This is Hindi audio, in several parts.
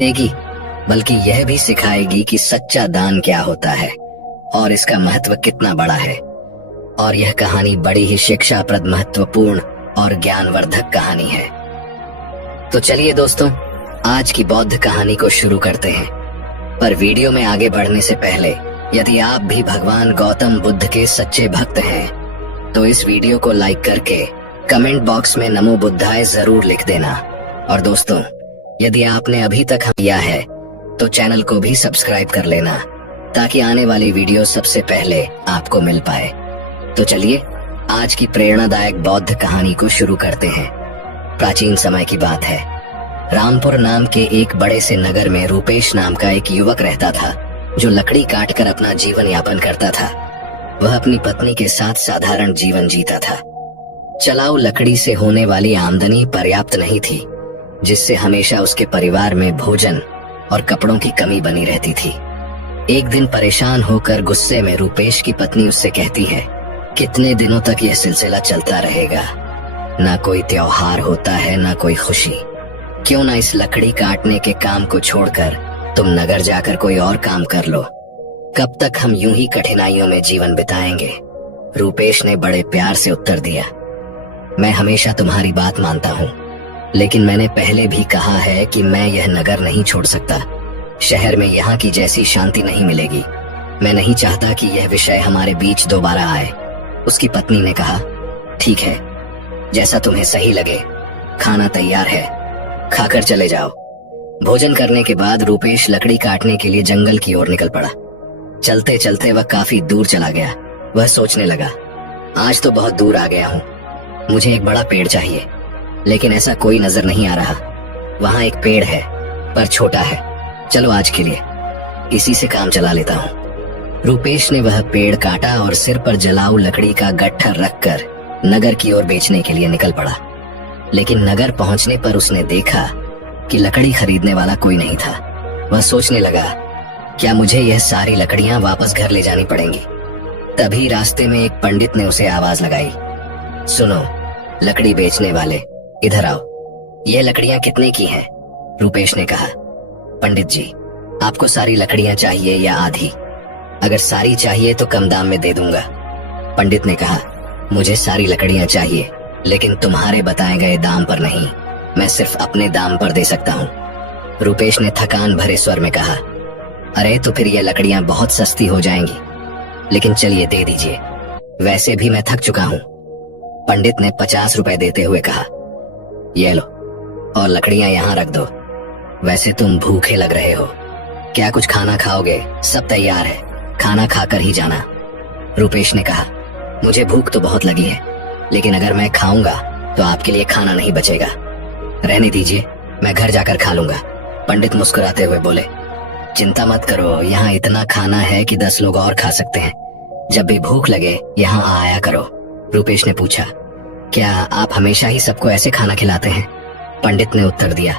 देगी, बल्कि यह भी सिखाएगी कि सच्चा दान क्या होता है और इसका महत्व कितना बड़ा है। और यह कहानी बड़ी ही शिक्षाप्रद, महत्वपूर्ण और ज्ञानवर्धक कहानी है। तो चलिए दोस्तों, आज की बौद्ध कहानी को शुरू करते हैं। पर वीडियो में आगे बढ़ने से पहले, यदि आप भी भगवान गौतम बुद्ध के सच्चे भक्त हैं, तो इस वीडियो को लाइक करके कमेंट बॉक्स में नमो बुद्धाय जरूर लिख देना। और दोस्तों, यदि आपने अभी तक किया है तो चैनल को भी सब्सक्राइब कर लेना, ताकि आने वाली वीडियो सबसे पहले आपको मिल पाए। तो चलिए आज की प्रेरणादायक बौद्ध कहानी को शुरू करते हैं। प्राचीन समय की बात है। रामपुर नाम के एक बड़े से नगर में रूपेश नाम का एक युवक रहता था, जो लकड़ी काटकर अपना जीवन यापन करता था। वह अपनी पत्नी के साथ साधारण जीवन जीता था। चलाऊ लकड़ी से होने वाली आमदनी पर्याप्त नहीं थी, जिससे हमेशा उसके परिवार में भोजन और कपड़ों की कमी बनी रहती थी। एक दिन परेशान होकर गुस्से में रूपेश की पत्नी उससे कहती है, कितने दिनों तक यह सिलसिला चलता रहेगा? ना कोई त्योहार होता है, ना कोई खुशी। क्यों ना इस लकड़ी काटने के काम को छोड़कर तुम नगर जाकर कोई और काम कर लो? कब तक हम यूं ही कठिनाइयों में जीवन बिताएंगे? रूपेश ने बड़े प्यार से उत्तर दिया, मैं हमेशा तुम्हारी बात मानता हूँ, लेकिन मैंने पहले भी कहा है कि मैं यह नगर नहीं छोड़ सकता। शहर में यहाँ की जैसी शांति नहीं मिलेगी। मैं नहीं चाहता कि यह विषय हमारे बीच दोबारा आए। उसकी पत्नी ने कहा, ठीक है, जैसा तुम्हें सही लगे। खाना तैयार है, खाकर चले जाओ। भोजन करने के बाद रूपेश लकड़ी काटने के लिए जंगल की ओर निकल पड़ा। चलते चलते वह काफी दूर चला गया। वह सोचने लगा, आज तो बहुत दूर आ गया हूँ, मुझे एक बड़ा पेड़ चाहिए, लेकिन ऐसा कोई नजर नहीं आ रहा। वहाँ एक पेड़ है, पर छोटा है। चलो आज के लिए इसी से काम चला लेता हूँ। रूपेश ने वह पेड़ काटा और सिर पर जलाऊ लकड़ी का गट्ठर रखकर नगर की ओर बेचने के लिए निकल पड़ा। लेकिन नगर पहुंचने पर उसने देखा कि लकड़ी खरीदने वाला कोई नहीं था। वह सोचने लगा, क्या मुझे यह सारी लकड़ियां वापस घर ले जानी पड़ेंगी? तभी रास्ते में एक पंडित ने उसे आवाज लगाई, सुनो लकड़ी बेचने वाले, इधर आओ। ये लकड़ियां कितने की हैं? रूपेश ने कहा, पंडित जी, आपको सारी लकड़ियां चाहिए या आधी? अगर सारी चाहिए तो कम दाम में दे दूंगा। पंडित ने कहा, मुझे सारी लकड़ियां चाहिए, लेकिन तुम्हारे बताए गए दाम पर नहीं। मैं सिर्फ अपने दाम पर दे सकता हूँ। रूपेश ने थकान भरे स्वर में कहा, अरे तो फिर ये लकड़ियां बहुत सस्ती हो जाएंगी, लेकिन चलिए दे दीजिए, वैसे भी मैं थक चुका हूँ। पंडित ने 50 रुपए देते हुए कहा, ये लो, और लकड़ियां यहाँ रख दो। वैसे तुम भूखे लग रहे हो, क्या कुछ खाना खाओगे? सब तैयार है, खाना खाकर ही जाना। रूपेश ने कहा, मुझे भूख तो बहुत लगी है, लेकिन अगर मैं खाऊंगा तो आपके लिए खाना नहीं बचेगा। रहने दीजिए, मैं घर जाकर खा लूंगा। पंडित मुस्कुराते हुए बोले, चिंता मत करो, यहाँ इतना खाना है कि 10 लोग और खा सकते हैं। जब भी भूख लगे यहाँ आया करो। रूपेश ने पूछा, क्या आप हमेशा ही सबको ऐसे खाना खिलाते हैं? पंडित ने उत्तर दिया,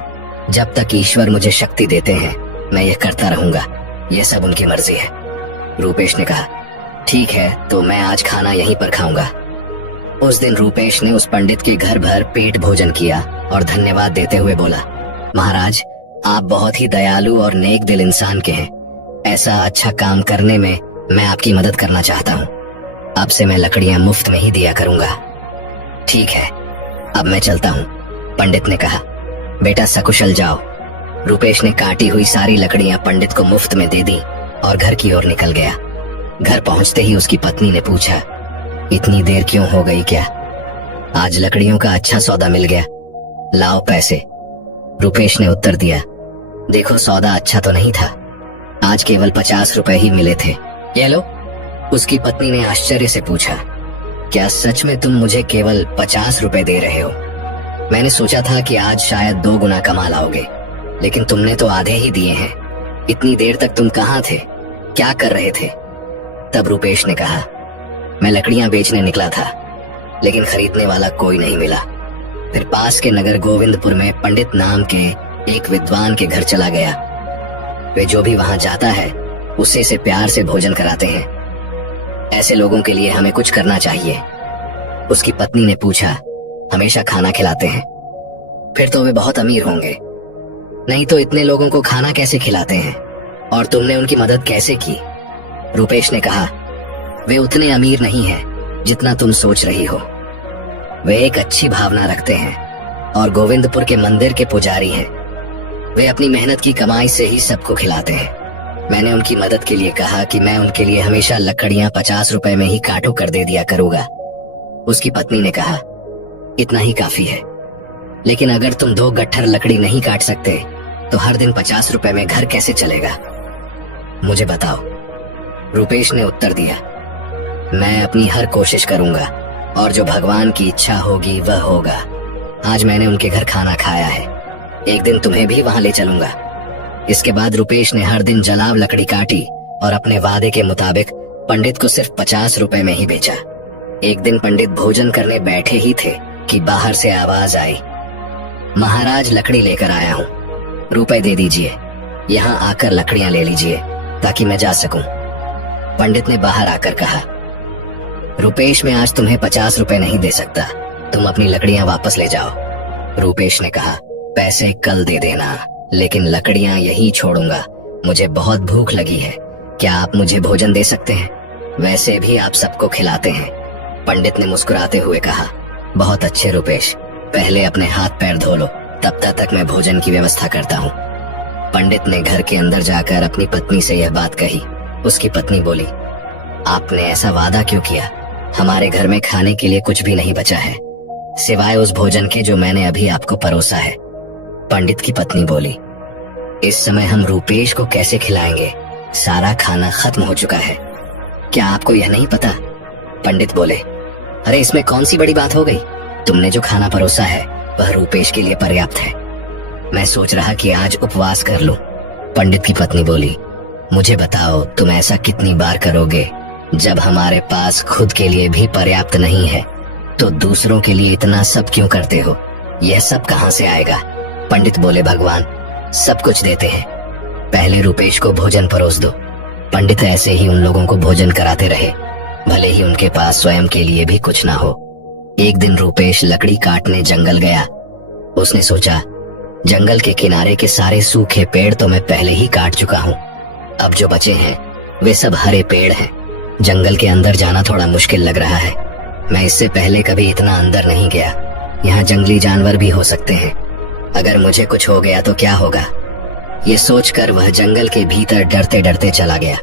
जब तक ईश्वर मुझे शक्ति देते हैं मैं यह करता रहूंगा, यह सब उनकी मर्जी है। रूपेश ने कहा, ठीक है, तो मैं आज खाना यहीं पर खाऊंगा। उस दिन रूपेश ने उस पंडित के घर भर पेट भोजन किया और धन्यवाद देते हुए बोला, महाराज, आप बहुत ही दयालु और नेक दिल इंसान के हैं। ऐसा अच्छा काम करने में मैं आपकी मदद करना चाहता हूँ। अब से मैं लकड़ियां मुफ्त में ही दिया करूंगा। ठीक है, अब मैं चलता हूँ, पंडित ने कहा। बेटा सकुशल जाओ। रूपेश ने काटी हुई सारी लकड़ियां पंडित को मुफ्त में दे दी और घर की ओर निकल गया। घर पहुंचते ही उसकी पत्नी ने पूछा, इतनी देर क्यों हो गई क्या? आज लकड़ियों का अच्छा सौदा मिल गया, लाओ पैसे। रूपेश ने उत्तर दिया, देखो सौदा अच्छा तो नहीं था, आज केवल 50 रुपए ही मिले थे। ये लो। उसकी पत्नी ने आश्चर्य से पूछा, क्या सच में तुम मुझे केवल 50 रुपए दे रहे हो? मैंने सोचा था कि आज शायद 2 गुना कमा लाओगे, लेकिन तुमने तो आधे ही दिए हैं। इतनी देर तक तुम कहाँ थे, क्या कर रहे थे? तब रूपेश ने कहा, मैं लकड़ियां बेचने निकला था, लेकिन खरीदने वाला कोई नहीं मिला। फिर पास के नगर गोविंदपुर में पंडित नाम के एक विद्वान के घर चला गया। वे जो भी वहां जाता है उसे से प्यार से भोजन कराते हैं। ऐसे लोगों के लिए हमें कुछ करना चाहिए। उसकी पत्नी ने पूछा, हमेशा खाना खिलाते हैं? फिर तो वे बहुत अमीर होंगे। नहीं तो इतने लोगों को खाना कैसे खिलाते हैं? और तुमने उनकी मदद कैसे की? रुपेश ने कहा, वे उतने अमीर नहीं हैं जितना तुम सोच रही हो। वे एक अच्छी भावना रखते हैं और गोविंदपुर के मंदिर के पुजारी हैं। वे अपनी मेहनत की कमाई से ही सबको खिलाते हैं। मैंने उनकी मदद के लिए कहा कि मैं उनके लिए हमेशा लकड़ियां 50 रुपए में ही काटो कर दे दिया करूंगा। उसकी पत्नी ने कहा, इतना ही काफी है, लेकिन अगर तुम 2 गट्ठर लकड़ी नहीं काट सकते तो हर दिन 50 रुपए में घर कैसे चलेगा? मुझे बताओ। रुपेश ने उत्तर दिया, मैं अपनी हर कोशिश करूंगा और जो भगवान की इच्छा होगी वह होगा। आज मैंने उनके घर खाना खाया है, एक दिन तुम्हें भी वहां ले चलूंगा। इसके बाद रुपेश ने हर दिन जलाव लकड़ी काटी और अपने वादे के मुताबिक पंडित को सिर्फ 50 रुपए में ही बेचा। एक दिन पंडित भोजन करने बैठे ही थे कि बाहर से आवाज आई, महाराज लकड़ी लेकर आया हूँ, रुपए दे दीजिए, यहाँ आकर लकड़ियां ले लीजिए ताकि मैं जा सकूं। पंडित ने बाहर आकर कहा, रुपेश मैं आज तुम्हें 50 रुपए नहीं दे सकता, तुम अपनी लकड़ियां वापस ले जाओ। रुपेश ने कहा, पैसे कल दे देना, लेकिन लकड़ियां यहीं छोड़ूंगा, मुझे बहुत भूख लगी है, क्या आप मुझे भोजन दे सकते हैं? वैसे भी आप सबको खिलाते हैं। पंडित ने मुस्कुराते हुए कहा, बहुत अच्छे रुपेश, पहले अपने हाथ पैर धो लो, तब तक मैं भोजन की व्यवस्था करता हूँ। पंडित ने घर के अंदर जाकर अपनी पत्नी से यह बात कही। उसकी पत्नी बोली, आपने ऐसा वादा क्यों किया? हमारे घर में खाने के लिए कुछ भी नहीं बचा है, सिवाय उस भोजन के जो मैंने अभी आपको परोसा है। पंडित की पत्नी बोली, इस समय हम रुपेश को कैसे खिलाएंगे? सारा खाना खत्म हो चुका है, क्या आपको यह नहीं पता? पंडित बोले, अरे इसमें कौन सी बड़ी बात हो गई? तुमने जो खाना परोसा है वह रुपेश के लिए पर्याप्त है। मैं सोच रहा कि आज उपवास कर लूं। पंडित की पत्नी बोली, मुझे बताओ तुम ऐसा कितनी बार करोगे? जब हमारे पास खुद के लिए भी पर्याप्त नहीं है तो दूसरों के लिए इतना सब क्यों करते हो? यह सब कहां से आएगा? पंडित बोले, भगवान सब कुछ देते हैं, पहले रुपेश को भोजन परोस दो। पंडित ऐसे ही उन लोगों को भोजन कराते रहे, भले ही उनके पास स्वयं के लिए भी कुछ ना हो। एक दिन रुपेश लकड़ी काटने जंगल गया। उसने सोचा, जंगल के किनारे के सारे सूखे पेड़ तो मैं पहले ही काट चुका हूँ, अब जो बचे हैं वे सब हरे पेड़ हैं। जंगल के अंदर जाना थोड़ा मुश्किल लग रहा है, मैं इससे पहले कभी इतना अंदर नहीं गया, यहाँ जंगली जानवर भी हो सकते हैं, अगर मुझे कुछ हो गया तो क्या होगा? ये सोचकर वह जंगल के भीतर डरते डरते चला गया।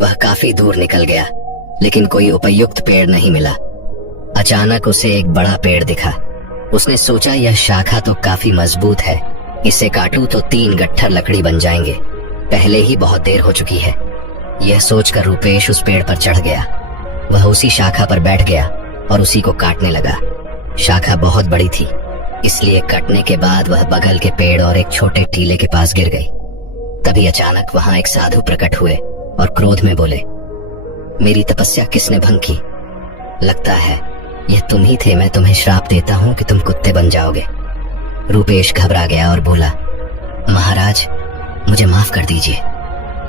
वह काफी दूर निकल गया, लेकिन कोई उपयुक्त पेड़ नहीं मिला। अचानक उसे एक बड़ा पेड़ दिखा। उसने सोचा, यह शाखा तो काफी मजबूत है, इसे काटूं तो 3 गट्ठर लकड़ी बन जाएंगे, पहले ही बहुत देर हो चुकी है। यह सोचकर रुपेश उस पेड़ पर चढ़ गया। वह उसी शाखा पर बैठ गया और उसी को काटने लगा। शाखा बहुत बड़ी थी, इसलिए कटने के बाद वह बगल के पेड़ और एक छोटे टीले के पास गिर गई। तभी अचानक वहां एक साधु प्रकट हुए और क्रोध में बोले, मेरी तपस्या किसने भंग की? लगता है यह तुम ही थे, मैं तुम्हें श्राप देता हूँ कि तुम कुत्ते बन जाओगे। रुपेश घबरा गया और बोला, महाराज मुझे माफ कर दीजिए,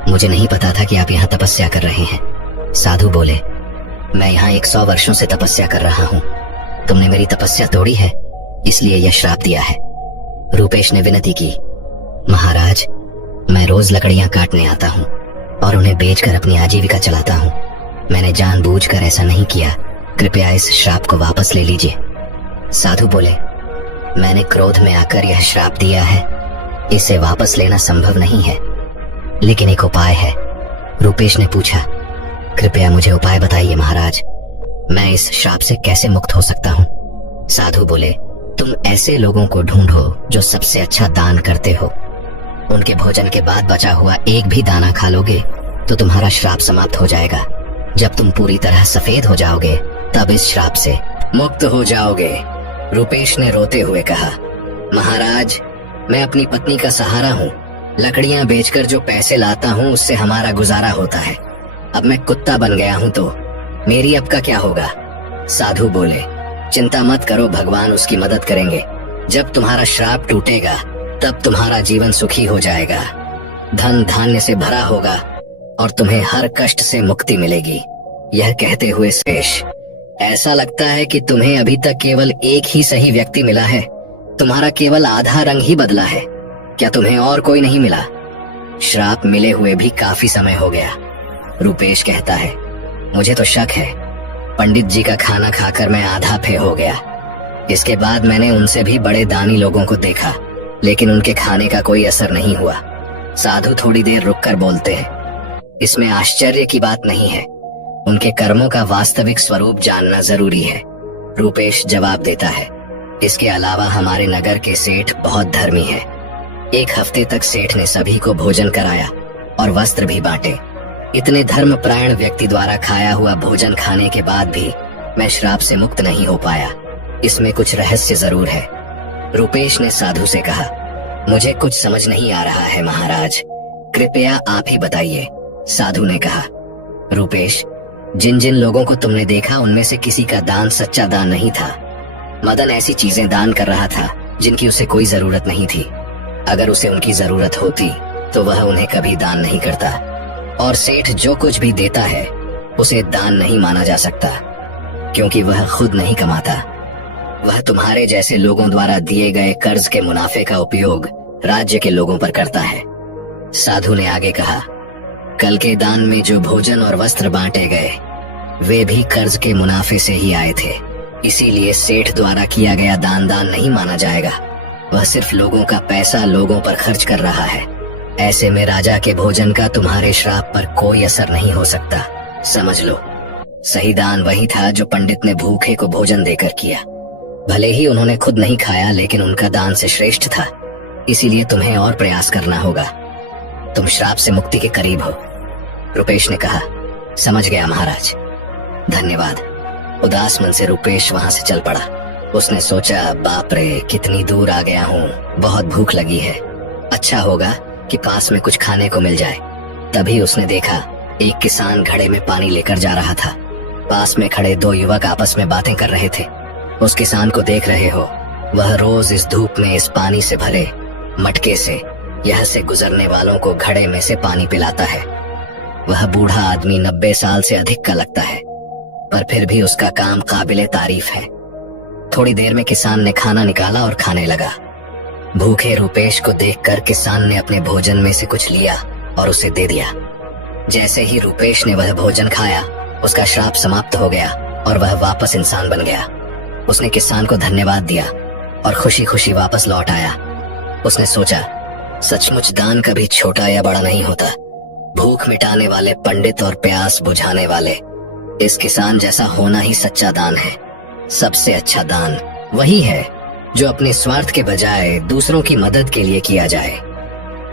मुझे नहीं पता था कि आप यहाँ तपस्या कर रहे हैं। साधु बोले, मैं यहाँ 100 वर्षों से तपस्या कर रहा हूँ, तुमने मेरी तपस्या तोड़ी है, इसलिए यह श्राप दिया है। रुपेश ने विनती की, महाराज मैं रोज लकड़ियां काटने आता हूँ और उन्हें बेचकर अपनी आजीविका चलाता हूँ, मैंने जानबूझकर ऐसा नहीं किया, कृपया इस श्राप को वापस ले लीजिए। साधु बोले, मैंने क्रोध में आकर यह श्राप दिया है, इसे वापस लेना संभव नहीं है, लेकिन एक उपाय है। रुपेश ने पूछा, कृपया मुझे उपाय बताइए महाराज, मैं इस श्राप से कैसे मुक्त हो सकता हूँ? साधु बोले, तुम ऐसे लोगों को ढूंढो जो सबसे अच्छा दान करते हो, उनके भोजन के बाद बचा हुआ एक भी दाना खा लोगे तो तुम्हारा श्राप समाप्त हो जाएगा। जब तुम पूरी तरह सफेद हो जाओगे तब इस श्राप से मुक्त हो जाओगे। रुपेश ने रोते हुए कहा, महाराज मैं अपनी पत्नी का सहारा हूँ, लकड़ियां बेचकर जो पैसे लाता हूँ उससे हमारा गुजारा होता है, अब मैं कुत्ता बन गया हूँ तो मेरी अब का क्या होगा? साधु बोले, चिंता मत करो, भगवान उसकी मदद करेंगे, जब तुम्हारा श्राप टूटेगा तब तुम्हारा जीवन सुखी हो जाएगा, धन धान्य से भरा होगा और तुम्हें हर कष्ट से मुक्ति मिलेगी। यह कहते हुए शेष, ऐसा लगता है कि तुम्हें अभी तक केवल एक ही सही व्यक्ति मिला है, तुम्हारा केवल आधा रंग ही बदला है, क्या तुम्हें और कोई नहीं मिला? श्राप मिले हुए भी काफी समय हो गया। रूपेश कहता है, मुझे तो शक है। पंडित जी का खाना खाकर मैं आधा फे हो गया। इसके बाद मैंने उनसे भी बड़े दानी लोगों को देखा, लेकिन उनके खाने का कोई असर नहीं हुआ। साधु थोड़ी देर रुककर बोलते हैं, इसमें आश्चर्य की बात नहीं है। उनके कर्मों का वास्तविक स्वरूप जानना जरूरी है। रूपेश जवाब देता है, इसके अलावा हमारे नगर के सेठ बहुत धर्मी है। 1 हफ्ते तक सेठ ने सभी को भोजन कराया और वस्त्र भी बांटे। इतने धर्मपरायण व्यक्ति द्वारा खाया हुआ भोजन खाने के बाद भी मैं श्राप से मुक्त नहीं हो पाया। इसमें कुछ रहस्य जरूर है। रूपेश ने साधु से कहा, मुझे कुछ समझ नहीं आ रहा है महाराज, कृपया आप ही बताइए। साधु ने कहा, रूपेश, जिन जिन लोगों को तुमने देखा उनमें से किसी का दान सच्चा दान नहीं था। मदन ऐसी चीजें दान कर रहा था जिनकी उसे कोई जरूरत नहीं थी। अगर उसे उनकी जरूरत होती तो वह उन्हें कभी दान नहीं करता। और सेठ जो कुछ भी देता है उसे दान नहीं माना जा सकता, क्योंकि वह खुद नहीं कमाता। वह तुम्हारे जैसे लोगों द्वारा दिए गए कर्ज के मुनाफे का उपयोग राज्य के लोगों पर करता है। साधु ने आगे कहा, कल के दान में जो भोजन और वस्त्र बांटे गए वे भी कर्ज के मुनाफे से ही आए थे। इसीलिए सेठ द्वारा किया गया दान नहीं माना जाएगा। वह सिर्फ लोगों का पैसा लोगों पर खर्च कर रहा है। ऐसे में राजा के भोजन का तुम्हारे श्राप पर कोई असर नहीं हो सकता। समझ लो, सही दान वही था जो पंडित ने भूखे को भोजन देकर किया। भले ही उन्होंने खुद नहीं खाया, लेकिन उनका दान से श्रेष्ठ था। इसीलिए तुम्हें और प्रयास करना होगा। तुम श्राप से मुक्ति के करीब हो। रूपेश ने कहा, समझ गया महाराज, धन्यवाद। उदास मन से रूपेश वहां से चल पड़ा। उसने सोचा, बाप रे, कितनी दूर आ गया हूँ, बहुत भूख लगी है। अच्छा होगा कि पास में कुछ खाने को मिल जाए। तभी उसने देखा एक किसान घड़े में पानी लेकर जा रहा था। पास में खड़े 2 युवक आपस में बातें कर रहे थे। उस किसान को देख रहे हो, वह रोज इस धूप में इस पानी से भरे मटके से यह से गुजरने वालों को घड़े में से पानी पिलाता है। वह बूढ़ा आदमी 90 साल से अधिक का लगता है, पर फिर भी उसका काम काबिले तारीफ है। थोड़ी देर में किसान ने खाना निकाला और खाने लगा। भूखे रूपेश को देखकर किसान ने अपने भोजन में से कुछ लिया और उसे दे दिया। जैसे ही रूपेश ने वह भोजन खाया, उसका श्राप समाप्त हो गया और वह वापस इंसान बन गया। उसने किसान को धन्यवाद दिया और खुशी खुशी वापस लौट आया। उसने सोचा, सचमुच दान कभी छोटा या बड़ा नहीं होता। भूख मिटाने वाले पंडित और प्यास बुझाने वाले इस किसान जैसा होना ही सच्चा दान है। सबसे अच्छा दान वही है जो अपने स्वार्थ के बजाय दूसरों की मदद के लिए किया जाए।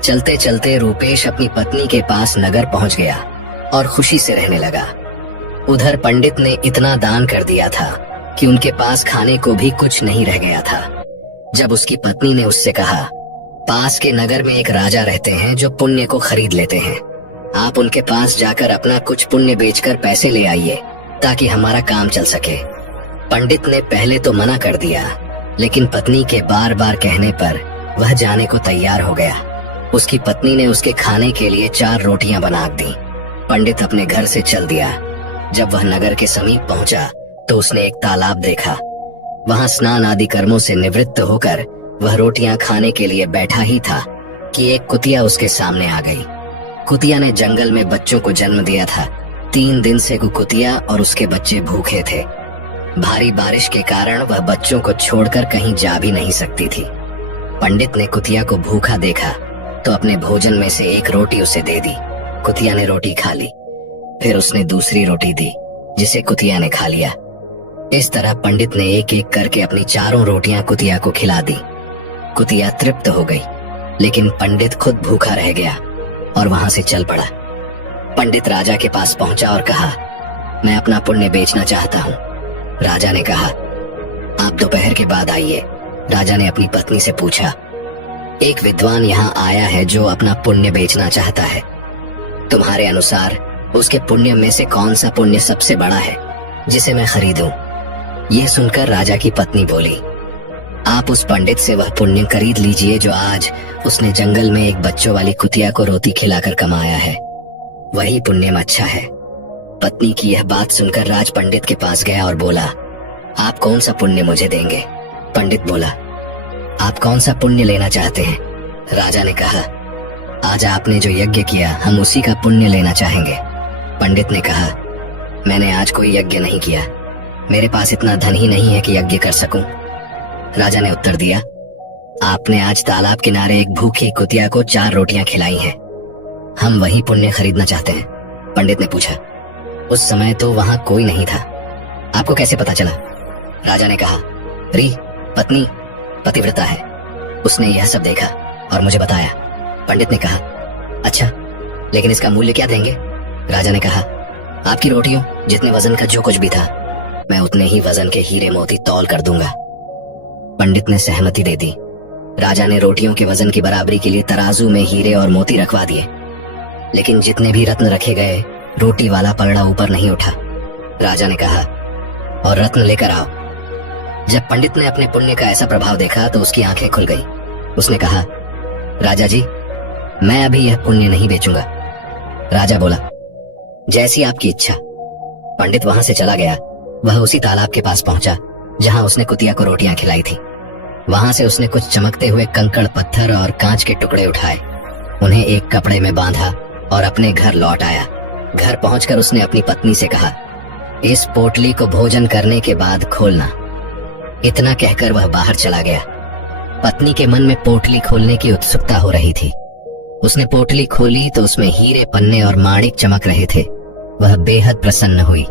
चलते चलते रूपेश अपनी पत्नी के पास नगर पहुंच गया और खुशी से रहने लगा। उधर पंडित ने इतना दान कर दिया था कि उनके पास खाने को भी कुछ नहीं रह गया था। जब उसकी पत्नी ने उससे कहा, पास के नगर में एक राजा रहते हैं जो पुण्य को खरीद लेते हैं। आप उनके पास जाकर अपना कुछ पुण्य बेचकर पैसे ले आइए ताकि हमारा काम चल सके। पंडित ने पहले तो मना कर दिया, लेकिन पत्नी के बार बार कहने पर वह जाने को तैयार हो गया। उसकी पत्नी ने उसके खाने के लिए 4 रोटियां बना दी। पंडित अपने घर से चल दिया। जब वह नगर के समीप पहुंचा तो उसने एक तालाब देखा। वहां स्नान आदि कर्मों से निवृत्त होकर वह रोटियां खाने के लिए बैठा ही था कि एक कुतिया उसके सामने आ गई। कुतिया ने जंगल में बच्चों को जन्म दिया था। 3 दिन से कुतिया और उसके बच्चे भूखे थे। भारी बारिश के कारण वह बच्चों को छोड़कर कहीं जा भी नहीं सकती थी। पंडित ने कुतिया को भूखा देखा तो अपने भोजन में से एक रोटी उसे दे दी। कुतिया ने रोटी खा ली। फिर उसने दूसरी रोटी दी जिसे कुतिया ने खा लिया। इस तरह पंडित ने एक एक करके अपनी 4 रोटियां कुतिया को खिला दी। कुतिया तृप्त हो गई, लेकिन पंडित खुद भूखा रह गया और वहां से चल पड़ा। पंडित राजा के पास पहुंचा और कहा, मैं अपना पुण्य बेचना चाहता हूँ। राजा ने कहा, आप दोपहर के बाद आइए। राजा ने अपनी पत्नी से पूछा, एक विद्वान यहाँ आया है जो अपना पुण्य बेचना चाहता है। तुम्हारे अनुसार उसके पुण्य में से कौन सा पुण्य सबसे बड़ा है जिसे मैं खरीदूं? यह सुनकर राजा की पत्नी बोली, आप उस पंडित से वह पुण्य खरीद लीजिए जो आज उसने जंगल में एक बच्चों वाली कुतिया को रोटी खिलाकर कमाया है। वही पुण्य अच्छा है। पत्नी की यह बात सुनकर राज पंडित के पास गया और बोला, आप कौन सा पुण्य मुझे देंगे? पंडित बोला, आप कौन सा पुण्य लेना चाहते हैं? राजा ने कहा, आज आपने जो यज्ञ किया हम उसी का पुण्य लेना चाहेंगे। पंडित ने कहा, मैंने आज कोई यज्ञ नहीं किया, मेरे पास इतना धन ही नहीं है कि यज्ञ कर सकूं। राजा ने उत्तर दिया, आपने आज तालाब किनारे एक भूखी कुतिया को 4 रोटियां खिलाई हैं, हम वही पुण्य खरीदना चाहते हैं। पंडित ने पूछा, उस समय तो वहां कोई नहीं था, आपको कैसे पता चला? राजा ने कहा, री पत्नी पतिव्रता है, उसने यह सब देखा और मुझे बताया। पंडित ने कहा, अच्छा, लेकिन इसका मूल्य क्या देंगे? राजा ने कहा, आपकी रोटियों जितने वजन का जो कुछ भी था, मैं उतने ही वजन के हीरे मोती तौल कर दूंगा। पंडित ने सहमति दे दी। राजा ने रोटियों के वजन की बराबरी के लिए तराजू में हीरे और मोती रखवा दिए, लेकिन जितने भी रत्न रखे गए, रोटी वाला पलड़ा ऊपर नहीं उठा। राजा ने कहा, और रत्न लेकर आओ। जब पंडित ने अपने पुण्य का ऐसा प्रभाव देखा तो उसकी आंखें खुल गई। उसने कहा, राजा जी, मैं अभी यह पुण्य नहीं बेचूंगा। राजा बोला, जैसी आपकी इच्छा। पंडित वहां से चला गया। वह उसी तालाब के पास पहुंचा जहां उसने कुतिया को रोटियां खिलाई थी। वहां से उसने कुछ चमकते हुए कंकड़ पत्थर और कांच के टुकड़े उठाए, उन्हें एक कपड़े में बांधा और अपने घर लौट आया। घर पहुंचकर उसने अपनी पत्नी से कहा, इस पोटली को भोजन करने के बाद खोलना। इतना कहकर वह बाहर चला गया। पत्नी के मन में पोटली खोलने की उत्सुकता हो रही थी। उसने पोटली खोली तो उसमें हीरे पन्ने और माणिक चमक रहे थे। वह बेहद प्रसन्न हुई।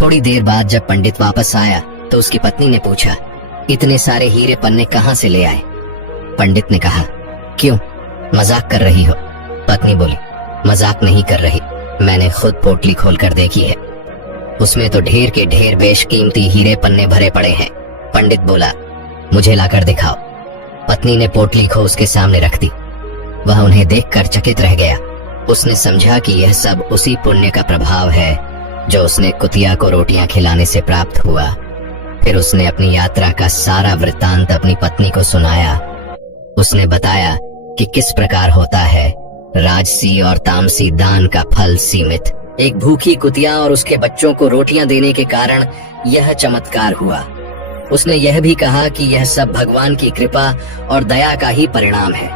थोड़ी देर बाद जब पंडित वापस आया तो उसकी पत्नी ने पूछा, इतने सारे हीरे पन्ने कहां से ले आए? पंडित ने कहा, क्यों, मजाक कर रही हो? पत्नी बोली, मजाक नहीं कर रही, मैंने खुद पोटली खोलकर देखी है, उसमें तो ढेर के ढेर बेशकीमती हीरे पन्ने भरे पड़े हैं। पंडित बोला, मुझे लाकर दिखाओ। पत्नी ने पोटली को उसके सामने रख दी। वह उन्हें देखकर चकित रह गया। उसने समझा कि यह सब उसी पुण्य का प्रभाव है जो उसने कुतिया को रोटियां खिलाने से प्राप्त हुआ। फिर उसने अपनी यात्रा का सारा वृत्तांत अपनी पत्नी को सुनाया। उसने बताया कि किस प्रकार होता है राजसी और तामसी दान का फल सीमित। एक भूखी कुतिया और उसके बच्चों को रोटियां देने के कारण यह चमत्कार हुआ। उसने यह भी कहा कि यह सब भगवान की कृपा और दया का ही परिणाम है।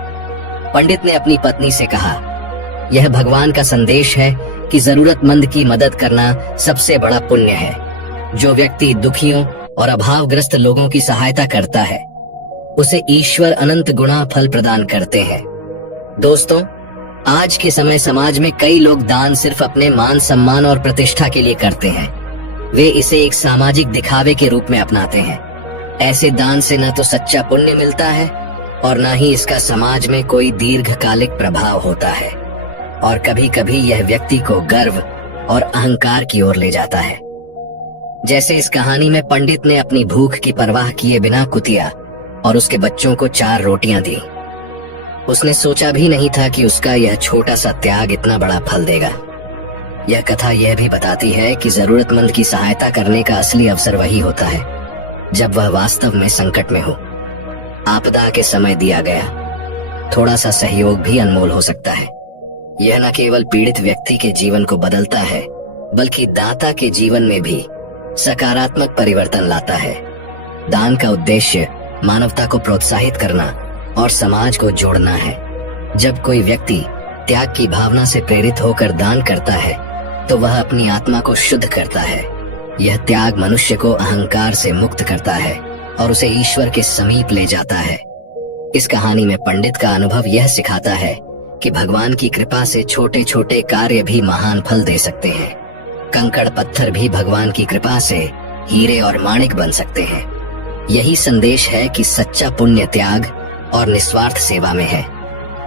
पंडित ने अपनी पत्नी से कहा, यह भगवान का संदेश है कि जरूरतमंद की मदद करना सबसे बड़ा पुण्य है। जो व्यक्ति दुखियों और अभावग्रस्त लोगों की सहायता करता है, उसे ईश्वर अनंत गुना फल प्रदान करते हैं। दोस्तों, आज के समय समाज में कई लोग दान सिर्फ अपने मान सम्मान और प्रतिष्ठा के लिए करते हैं। वे इसे एक सामाजिक दिखावे के रूप में अपनाते हैं। ऐसे दान से न तो सच्चा पुण्य मिलता है और न ही इसका समाज में कोई दीर्घकालिक प्रभाव होता है, और कभी कभी यह व्यक्ति को गर्व और अहंकार की ओर ले जाता है। जैसे इस कहानी में पंडित ने अपनी भूख की परवाह किए बिना कुतिया और उसके बच्चों को 4 रोटियां दी। उसने सोचा भी नहीं था कि उसका यह छोटा सा त्याग इतना बड़ा फल देगा। यह कथा यह भी बताती है कि जरूरतमंद की सहायता करने का असली अवसर वही होता है जब वह वास्तव में संकट में हो। आपदा के समय दिया गया थोड़ा सा सहयोग भी अनमोल हो सकता है। यह न केवल पीड़ित व्यक्ति के जीवन को बदलता है, बल्कि दाता के जीवन में भी सकारात्मक परिवर्तन लाता है। दान का उद्देश्य मानवता को प्रोत्साहित करना और समाज को जोड़ना है। जब कोई व्यक्ति त्याग की भावना से प्रेरित होकर दान करता है तो वह अपनी आत्मा को शुद्ध करता है। यह त्याग मनुष्य को अहंकार से मुक्त करता है और उसे ईश्वर के समीप ले जाता है। इस कहानी में पंडित का अनुभव यह सिखाता है कि भगवान की कृपा से छोटे छोटे कार्य भी महान फल दे सकते हैं। कंकड़ पत्थर भी भगवान की कृपा से हीरे और माणिक बन सकते हैं। यही संदेश है कि सच्चा पुण्य त्याग और निस्वार्थ सेवा में है।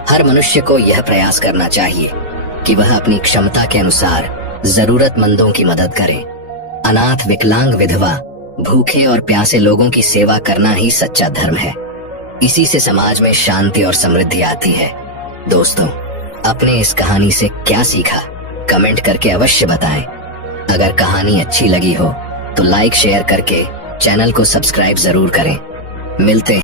हर मनुष्य को यह प्रयास करना चाहिए कि वह अपनी क्षमता के अनुसार जरूरतमंदों की मदद करे। अनाथ, विकलांग, विधवा, भूखे और प्यासे लोगों की सेवा करना ही सच्चा धर्म है। इसी से समाज में शांति और समृद्धि आती है। दोस्तों, अपने इस कहानी से क्या सीखा, कमेंट करके अवश्य बताएं। अगर कहानी अच्छी लगी हो तो लाइक शेयर करके चैनल को सब्सक्राइब जरूर करें। मिलते हैं।